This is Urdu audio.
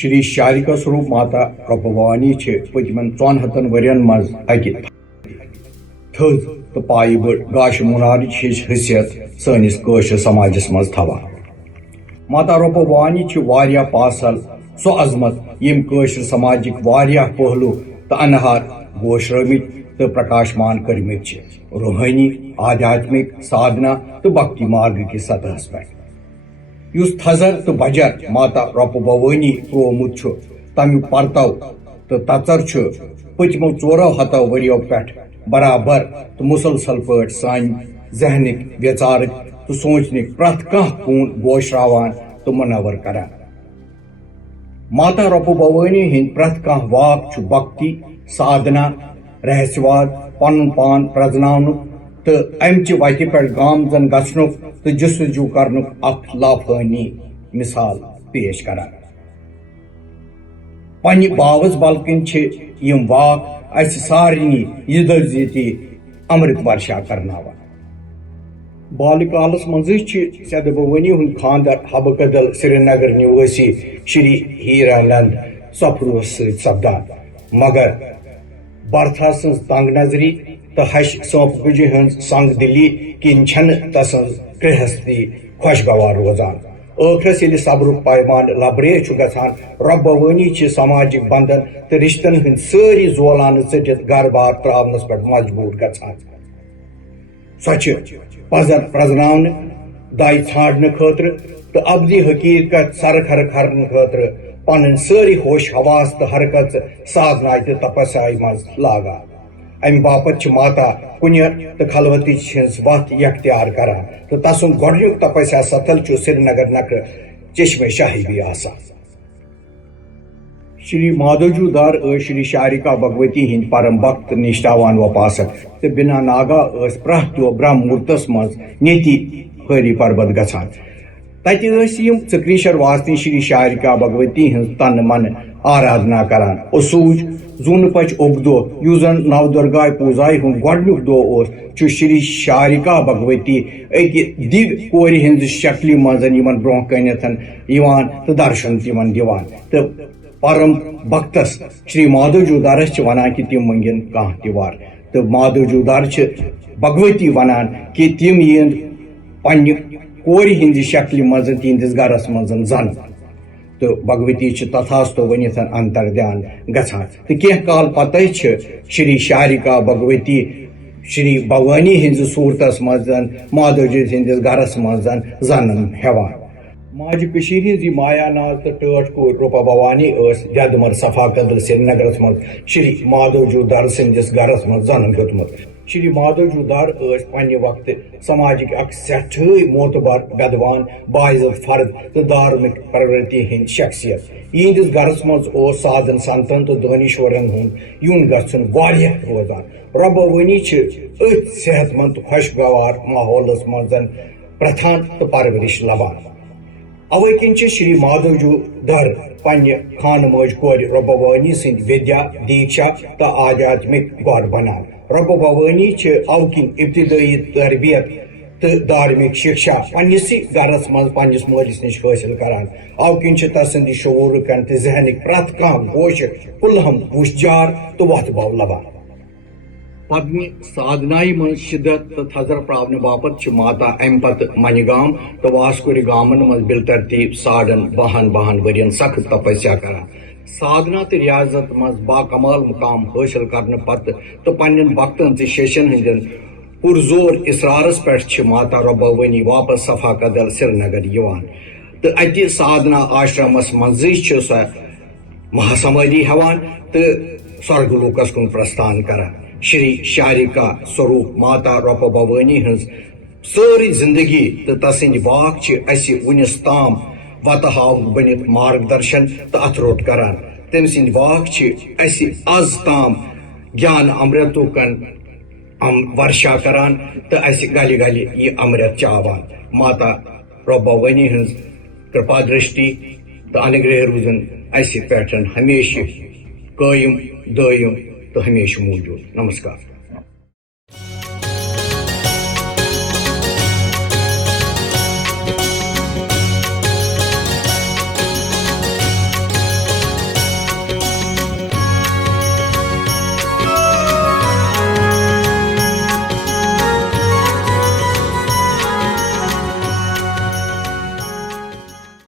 شری شارکا سوروپ ماتا رۄبہٕ بھوانی پٔتمٮ۪ن 400 ؤرین منٛز اکہِ تھٔز تہٕ پایہِ بٔڑ گاشہٕ مُنارٕچ ہِش حیثیت سٲنِس کٲشِر سماجس منٛز تھاوان. ماتا رۄبہٕ بھوانی چھِ واریاہ پاسل سۄ عظمت ییٚمۍ کٲشِر سماجٕکۍ واریاہ پہلوٗ تہٕ انہار گوشرٲومٕتۍ تہٕ پرکاشمان کٔرمٕتۍ چھِ روحٲنی آدھیاتمک سادھنا تہٕ بھکتی مارگ کِس سطحس پٮ۪ٹھ. یُس تھزر تہٕ بجر ماتا رۄبہٕ بھوانی ترٛوومُت چھُ تمیُک پرتو تہٕ تژر چھُ پٔتمو 400 ؤرۍیو پٮ۪ٹھ برابر تہٕ مسلسل پٲٹھۍ سانہِ ذہنٕکۍ ویژارٕکۍ تہٕ سونچنٕکۍ پرٛٮ۪تھ کانٛہہ کوٗن گوشراوان تہٕ منور کران. ماتا رۄبہٕ بھوانی ہٕنٛدۍ پرٛٮ۪تھ کانٛہہ واک چھُ بھکتی سادھنا رہسیواد پنُن پان پرٛزناونُک تہٕ امچہِ وتہِ پٮ۪ٹھ گامزن گژھنُک تہٕ جستجوٗ کرنُک اکھ لافٲنی مثال پیش کران. پننہِ باوز بل کِنۍ چھِ یِم واک اسہِ سارنٕے یہِ دٔرزِ امرت ورشا کرناوان. بالِکالس منٛزٕے چھِ سیدٕ بھوانی ہُنٛد خاندر حبہٕ کدل سری نگر نِوٲسی شری ہیرانند سپروس سۭتۍ سپدان، مگر برتھا سٕنٛز تنگ نظری تہٕ ہش سونپگجہِ ہٕنٛز سنگ دلی کِنۍ چھنہٕ تسٕنٛز گرہستی خۄشگوار روزان. ٲخرس ییٚلہِ صبرُک پیمان لبریز چھُ گژھان، رۄبہٕ بھوانی چھِ سماجِک بندن تہٕ رشتن ہٕنٛدۍ سٲری زولانہٕ ژٔٹِتھ گرٕ بار ترٛاونس پٮ۪ٹھ مجبوٗر گژھان. سۄ چھِ پزر پرزناونہٕ، داے ژھانڈنہٕ خٲطرٕ تہٕ ابدی حقیقت سرخر کرنہٕ خٲطرٕ پنٕنۍ سٲری ہوش حواس تہٕ حرکت سادھنایہِ تہٕ تپسیایہِ منٛز لاگان. امہِ باپتھ چھِ ماتا کُنیر تہٕ خلوتٕچ ہٕنٛز وتھ یختیار کران تہٕ تسُنٛد گۄڈنیُک تپسیا ستھل چھُ سری نگر نکرٕ چشمے شاہی بھی آسان. شری مادھوجو دھار ٲسۍ شری شارکا بھگوتی ہٕنٛدۍ پرم بھکت تہٕ نشتاوان وپاسک تہٕ بنا ناگا ٲسۍ پرٛٮ۪تھ دۄہ برہم مُہوٗرتس منٛز نیتی خٲری پربت گژھان. تتہِ ٲسۍ یِم ژکریشر واسنہِ شری شارکا بھگوتی ہٕنٛز تنہٕ منہٕ آرادھنا کران. اسوٗج زوٗنہٕ پچ اوٚک دۄہ یُس زن نودرگاے پوٗزایہِ ہُنٛد گۄڈنیُک دۄہ اوس، چھُ شری شارکا بھگوتی أکہِ دِوۍ کورِ ہٕنٛزِ شکلہِ منٛز یِمن برٛونٛہہ کنٮ۪تھ یِوان تہٕ درشن تِمن دِوان تہٕ پرم بھکتس شری مادھوجو دھارس چھِ ونان کہِ تِم منٛگن کانٛہہ تہِ ور تہٕ مادھوجو دھار چھِ بھگوتی ونان کہِ تِم یِن پننہِ کورِ ہٕنٛزِ شکلہِ منٛز تِہنٛدِس گرس منٛز زنہٕ تہٕ بھگوتی چھِ تتھاستو ؤنِتھ انتر دھیان گژھان. تہٕ کینٛہہ کال پتے چھِ شری شارکا بھگوتی شری بھوانی ہٕنٛزِ صوٗرتس منٛز مادھوجی سٕنٛدِس گرس منٛز زنن ہٮ۪وان. ماجہِ کٔشیٖرِ ہٕنٛز یہِ مایا ناز تہٕ ٹٲٹھ کوٗر روٗپا بھوانی ٲس دٮ۪دمر صفا کدل سری نگرس منٛز شری مادھوجو دھار سٕنٛدِس گرس منٛز زنم ہیوٚتمُت. شری مادھوجو دھار ٲسۍ پننہِ وقتہٕ سماجٕکۍ اکھ سٮ۪ٹھٕے معتبر بدوان باعزت فرد تہٕ دھارمِک پرورتی ہٕنٛدۍ شخصیت. یِہنٛدِس گرس منٛز اوس سادن سنتن تہٕ دٲنِشورن ہُنٛد یُن گژھُن واریاہ روزان. رۄبہٕ بھوانی چھِ أتھۍ صحت مند تہٕ خۄشگوار ماحولس منٛز پرٛتھان تہٕ پرورش لبان. اوے کِنۍ چھِ شری مادھوجو دھر پننہِ خانہٕ مٲج کورِ رۄبہٕ بھوانی سٕنٛدۍ ودیا دیکشا تہٕ آدھیاتمک گۄڈ بنان. رۄبہٕ بھوانی چھِ اوٕ کِنۍ ابتدٲیی تربیت تہٕ دھارمک شکشا پننسٕے گرس منٛز پننس مٲلِس نِش حٲصِل کران. اوٕ کِنۍ چھِ تسٕنٛدِ شعوٗرٕکن تہٕ ذہنٕکۍ پرٛٮ۪تھ کانٛہہ گوشہِ کُلہم وُشجار تہٕ وتھ بو لبان. پدمہِ سادھنایہِ منٛز شِدت تہٕ تھزر پراونہٕ باپتھ چھِ ماتا امہِ پتہٕ منہِ گام تہٕ واسکورِ گامن منٛز بالترتیٖب 12.5 ؤرین سخت تپسیا کران. سادھنا تہٕ ریاضت منٛز باکمال مقام حٲصِل کرنہٕ پتہٕ تہٕ پننٮ۪ن بھکتن تہٕ شیشن ہٕنٛدٮ۪ن پُرزور اصرارس پٮ۪ٹھ چھِ ماتا رۄبہٕ بھوانی واپس صفا کدل سری نگر یِوان تہٕ اتہِ سادھنا آشرمس منٛزٕے چھِ سۄ مہاسمٲدھی ہٮ۪وان تہٕ سورگلوکس کُن پرستان کران. شری شارکا سوروپ ماتا رۄبہٕ بھوانی ہٕنٛز سٲرٕے زندگی تہٕ تسٕنٛدۍ واک چھِ اسہِ وُنِس تام وتہٕ ہاوُک بٔنِتھ مارگ درشن تہٕ اتھ روٚٹ کران. تٔمۍ سٕنٛدۍ واک چھِ اسہِ آز تام گیان امرتُکن ورشا کران تہٕ اسہِ گلہِ گلہِ یہِ امرت چاوان. ماتا رۄبہٕ بھوانی ہٕنٛز کرپا درشٹی تہٕ انگرہ روزن اسہِ پٮ۪ٹھ ہمیشہِ قٲیِم دٲیِم تہٕ ہمیشہِ موٗجوٗد. نمسکار.